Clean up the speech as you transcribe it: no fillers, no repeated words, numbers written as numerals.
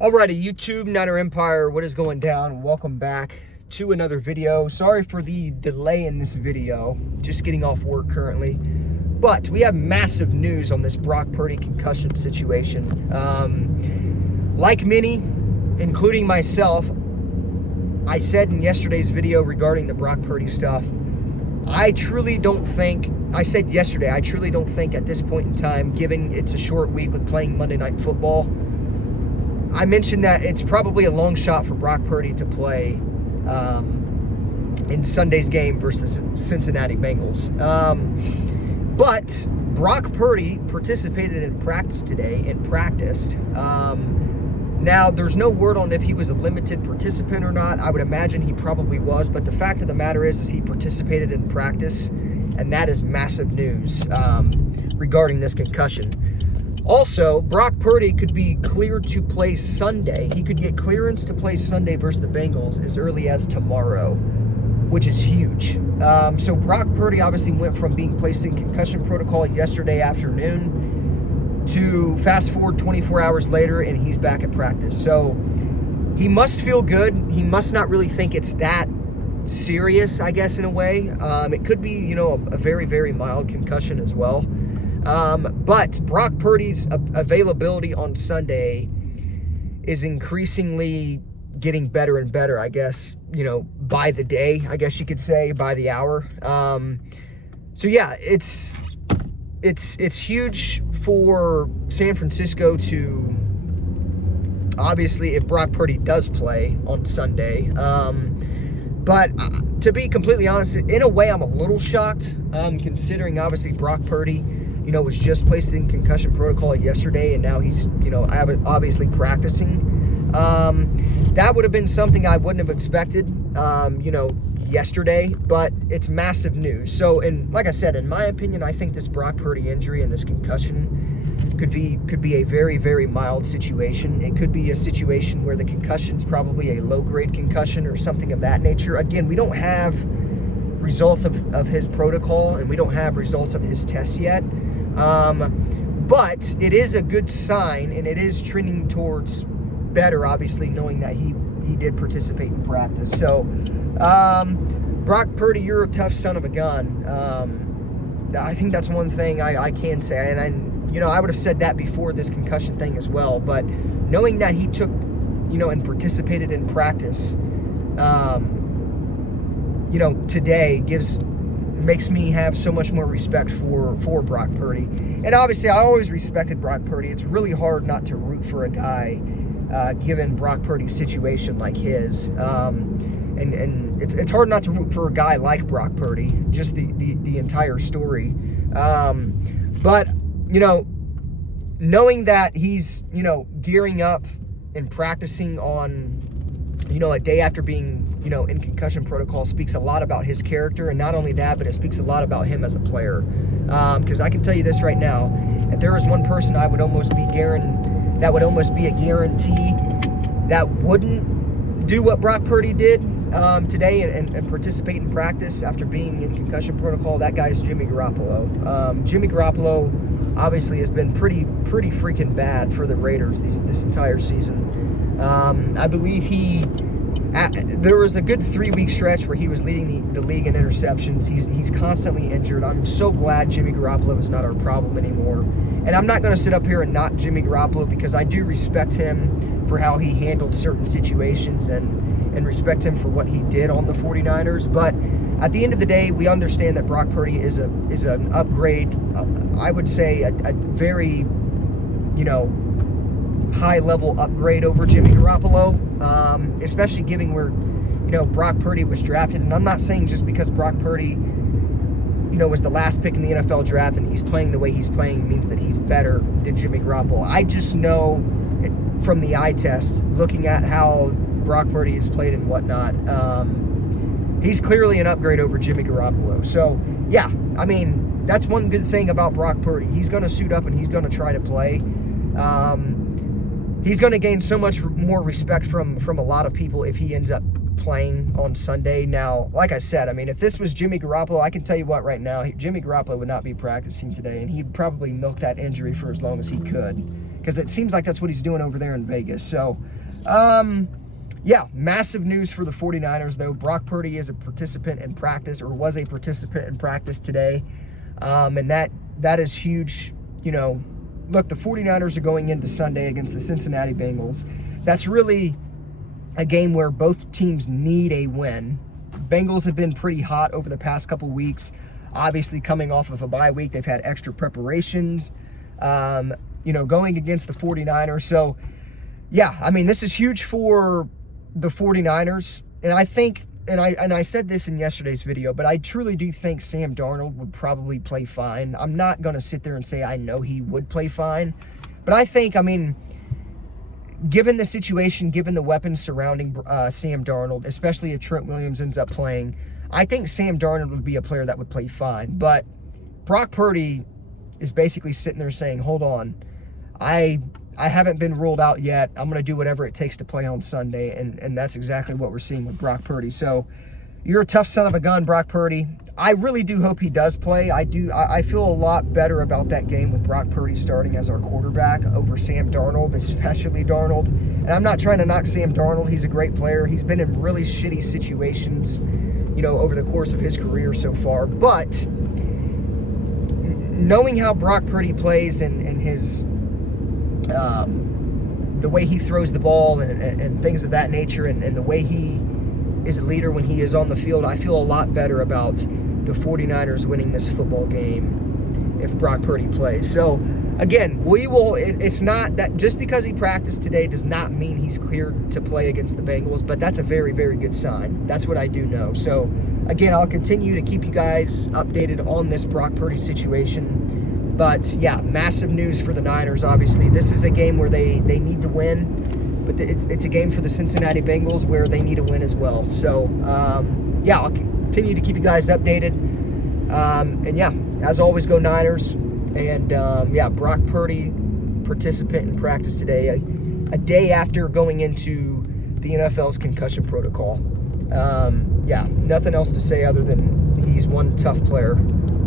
Alrighty, YouTube, Niner Empire, what is going down? Welcome back to another video. Sorry for the delay in this video, just getting off work currently. But we have massive news on this Brock Purdy concussion situation. Like many, including myself, I said in yesterday's video regarding the Brock Purdy stuff, I truly don't think at this point in time, given it's a short week with playing Monday Night Football, I mentioned that it's probably a long shot for Brock Purdy to play in Sunday's game versus the Cincinnati Bengals. But Brock Purdy participated in practice today and practiced. Now, there's no word on if he was a limited participant or not. I would imagine he probably was, but the fact of the matter is he participated in practice, and that is massive news regarding this concussion. Also, Brock Purdy could be cleared to play Sunday. He could get clearance to play Sunday versus the Bengals as early as tomorrow, which is huge. So Brock Purdy obviously went from being placed in concussion protocol yesterday afternoon to fast forward 24 hours later, and he's back at practice. So he must feel good. He must not really think it's that serious, I guess, in a way. It could be, a very, very mild concussion as well. But Brock Purdy's availability on Sunday is increasingly getting better and better, I guess, by the day, I guess you could say, by the hour. So yeah, it's huge for San Francisco to, obviously, if Brock Purdy does play on Sunday. But to be completely honest, in a way, I'm a little shocked, considering obviously Brock Purdy, was just placed in concussion protocol yesterday, and now he's, obviously practicing. That would have been something I wouldn't have expected, yesterday, but it's massive news. So, and like I said, in my opinion, I think this Brock Purdy injury and this concussion could be a very, very mild situation. It could be a situation where the concussion's probably a low-grade concussion or something of that nature. Again, we don't have results of his protocol, and we don't have results of his tests yet. But it is a good sign, and it is trending towards better, obviously, knowing that he did participate in practice. So, Brock Purdy, you're a tough son of a gun. I think that's one thing I can say, and I would have said that before this concussion thing as well, but knowing that he took, and participated in practice, today makes me have so much more respect for Brock Purdy. And obviously, I always respected Brock Purdy. It's really hard not to root for a guy, given Brock Purdy's situation like his. And it's hard not to root for a guy like Brock Purdy, just the entire story. But, knowing that he's, gearing up and practicing on, a day after being, in concussion protocol speaks a lot about his character. And not only that, but it speaks a lot about him as a player. Because I can tell you this right now, if there was one person that would almost be a guarantee that wouldn't do what Brock Purdy did today and participate in practice after being in concussion protocol, that guy is Jimmy Garoppolo. Jimmy Garoppolo obviously has been pretty freaking bad for the Raiders this entire season. I believe there was a good 3-week stretch where he was leading the league in interceptions. He's constantly injured. I'm so glad Jimmy Garoppolo is not our problem anymore. And I'm not going to sit up here and knock Jimmy Garoppolo, because I do respect him for how he handled certain situations and respect him for what he did on the 49ers. But at the end of the day, we understand that Brock Purdy is an upgrade. I would say a very, high-level upgrade over Jimmy Garoppolo, especially given where, Brock Purdy was drafted. And I'm not saying just because Brock Purdy, was the last pick in the NFL draft and he's playing the way he's playing means that he's better than Jimmy Garoppolo. I just know from the eye test, looking at how Brock Purdy has played and whatnot, he's clearly an upgrade over Jimmy Garoppolo. So, yeah, that's one good thing about Brock Purdy. He's going to suit up and he's going to try to play. He's going to gain so much more respect from a lot of people if he ends up playing on Sunday. Now, like I said, if this was Jimmy Garoppolo, I can tell you what right now, Jimmy Garoppolo would not be practicing today, and he'd probably milk that injury for as long as he could. because it seems like that's what he's doing over there in Vegas. So, yeah, massive news for the 49ers, though. Brock Purdy is a participant in practice, or was a participant in practice today, and that is huge. You know, look, the 49ers are going into Sunday against the Cincinnati Bengals. That's really a game where both teams need a win. Bengals have been pretty hot over the past couple weeks. Obviously, coming off of a bye week, they've had extra preparations, you know, going against the 49ers. So, yeah, I mean, this is huge for the 49ers. And I think, and I said this in yesterday's video, but I truly do think Sam Darnold would probably play fine. I'm not going to sit there and say I know he would play fine. But I think, I mean, given the situation, given the weapons surrounding Sam Darnold, especially if Trent Williams ends up playing, I think Sam Darnold would be a player that would play fine. But Brock Purdy is basically sitting there saying, hold on, I haven't been ruled out yet. I'm going to do whatever it takes to play on Sunday, and that's exactly what we're seeing with Brock Purdy. So you're a tough son of a gun, Brock Purdy. I really do hope he does play. I feel a lot better about that game with Brock Purdy starting as our quarterback over Sam Darnold, especially Darnold. And I'm not trying to knock Sam Darnold. He's a great player. He's been in really shitty situations, you know, over the course of his career so far. But knowing how Brock Purdy plays and his the way he throws the ball and things of that nature, and the way he is a leader when he is on the field, I feel a lot better about the 49ers winning this football game if Brock Purdy plays. So, again, it's not that just because he practiced today does not mean he's cleared to play against the Bengals, but that's a very, very good sign. That's what I do know. So, again, I'll continue to keep you guys updated on this Brock Purdy situation. But, yeah, massive news for the Niners, obviously. This is a game where they need to win, but it's a game for the Cincinnati Bengals where they need a win as well. So, yeah, I'll continue to keep you guys updated. And, yeah, as always, go Niners. And, yeah, Brock Purdy, participant in practice today, a day after going into the NFL's concussion protocol. Yeah, nothing else to say other than he's one tough player.